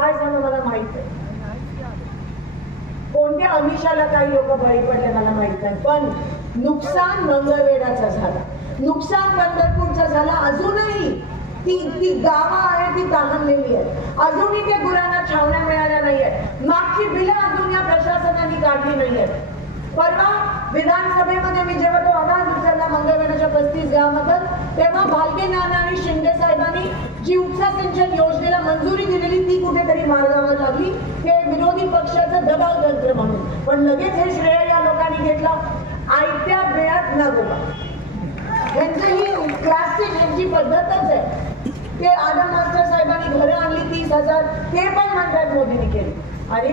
काय झालं मला माहित नाही, कोणत्या अमिषाला काही लोक बळी पडले मला माहित नाही, पण नुकसान मंगळवेढाचं झालं, नुकसान पंढरपूरचं झालं. अजूनही ती गावं आहे ती तहानलेली आहेत, अजूनही त्या गुरांना छावण्या मिळाल्या नाहीयेत, मागची बिलं अजून या प्रशासनाने काढली नाहीयेत. परवा विधानसभेमध्ये मी जेव्हा तो आवाज उचलला मंगळवेढाच्या 35 गावांमधून, तेव्हा भालके नाना आणि शिंदे साहेबांनी जी उपसा सिंचन योजनेला मंजुरी दिलेली ती कुठेतरी मार्गावर लागली, हे विरोधी पक्षाचं दबाव तंत्र म्हणून. पण लगेच हे श्रेय या लोकांनी घेतलं, आयत्या वेळात ना बोला. यांचं ही क्लासिक यांची पद्धतच आहे. ते आदम मास्टर साहेबांनी घरं आणली 30,000, ते पण म्हणतात मोदींनी केली. अरे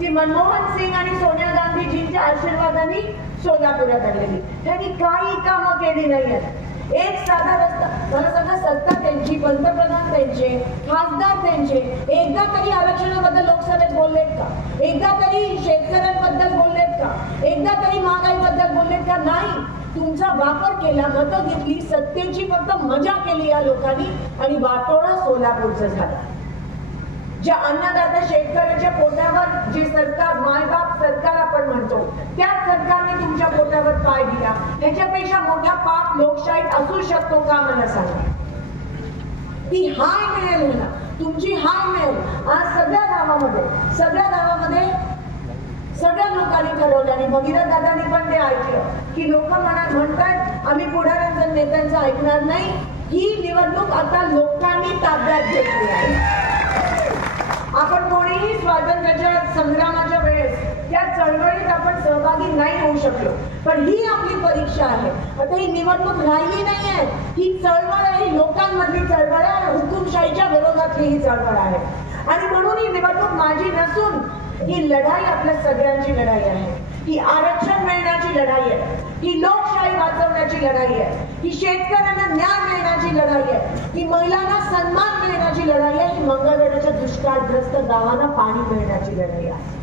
ती मनमोहन सिंग आणि सोनिया गांधीजींच्या आशीर्वादाने सोलापुरात आणलेली, त्यांनी काही कामं केली नाही आहेत. एक साधा रस्ता, मला सांगा, सत्ता त्यांची, पंतप्रधान त्यांचे, खासदार त्यांचे, एकदा तरी आरक्षणाबद्दल लोकसभेत बोललेत का? एकदा तरी शेतकऱ्यांबद्दल बोललेत का? एकदा तरी महागाईबद्दल बोललेत का? नाही. तुमचा वापर केला, मतं घेतली, सत्तेची फक्त मजा केली या लोकांनी आणि वाटोळा सोलापूरचं झालं. ज्या अन्नदाता शेतकऱ्याच्या पोटावर जे सरकार, मायबाप सरकार आपण म्हणतो, त्याच सरकारने तुमच्या पोटावर पाय दिला. ह्याच्यापेक्षा मोठा पाप लोकशाहीत असू शकतो का? मला सांगा. ती हाय मिळेल ना, तुमची हाय मिळेल. आज सगळ्या गावामध्ये सगळ्या लोकांनी ठरवलं आणि भगीरथ दादांनी पण ते ऐकलं की लोक म्हणतात आम्ही पुढाऱ्यांचं नेत्यांचं ऐकणार नाही. ही निवडणूक आता लोकांनी ताब्यात घेतली आहे. आपण कोणीही स्वातंत्र्याच्या संग्रामाच्या वेळेस त्या चळवळीत आपण सहभागी नाही होऊ शकलो, पण ही आपली परीक्षा आहे. आता ही निवडणूक राहिली नाही आहे, ही चळवळ आहे, ही लोकांमधली चळवळ आहे, हुकुमशाहीच्या विरोधातली ही चळवळ आहे. आणि म्हणून ही निवडणूक माझी नसून ही लढाई आपल्या सगळ्यांची लढाई आहे. ही आरक्षण मिळण्याची लढाई आहे, ही लोकशाही वाचवण्याची लढाई आहे, ही शेतकऱ्यांना न्याय मिळण्याची लढाई आहे, ही महिलांना सन्मान मिळण्याची लढाई आहे, ही मंगळवेढाच्या दुष्काळग्रस्त गावांना पाणी मिळण्याची लढाई आहे.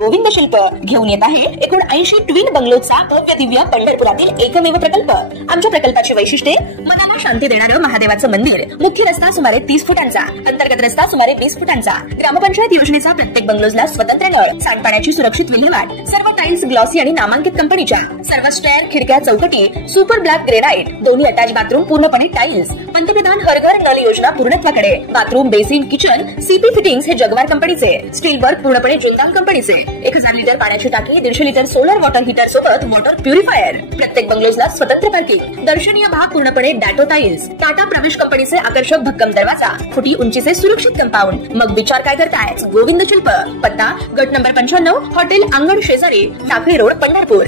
गोविंद शिल्प घेऊन येत आहे 79 ट्विन बंगलोचा भव्य दिव्य पंढरपुरातील एकमेव प्रकल्प. आमच्या प्रकल्पाची वैशिष्ट्ये: मनाला शांती देणारं महादेवाचं मंदिर, मुख्य रस्ता सुमारे 30 फुटांचा, अंतर्गत रस्ता सुमारे 20 फुटांचा, ग्रामपंचायत योजनेचा प्रत्येक बंगलोजला स्वतंत्र नळ, सांडपाण्याची सुरक्षित विल्हेवाट, सर्व टाइल्स ग्लॉसी आणि नामांकित कंपनीच्या, सर्व स्टेअर, खिडक्या, चौकटी सुपर ब्लॅक ग्रेनाइट, दोन्ही अटॅच बाथरूम पूर्णपणे टाइल्स, पंतप्रधान हर घर नल योजना पूर्णत्वाकडे, bathroom, basin, kitchen CP fittings हे जगवार कंपनीचे, स्टील वर्क पूर्णपणे जुंदाल कंपनीचे, 1000 लिटर पाण्याची टाकी, 150 लिटर सोलर वॉटर हीटर सोबत वॉटर प्युरिफायर, प्रत्येक बंगलोजला स्वतंत्र पार्किंग, दर्शनीय भाग पूर्णपणे डॅटो टाइल्स, टाटा प्रवेश कंपनीचे आकर्षक भक्कम दरवाजा, फुटी उंचीचे सुरक्षित कंपाऊंड. मग विचार काय करताय? गोविंद शिल्प, पत्ता गट नंबर 95, हॉटेल अंगण शेजारी, टाकळी रोड, पंढरपूर.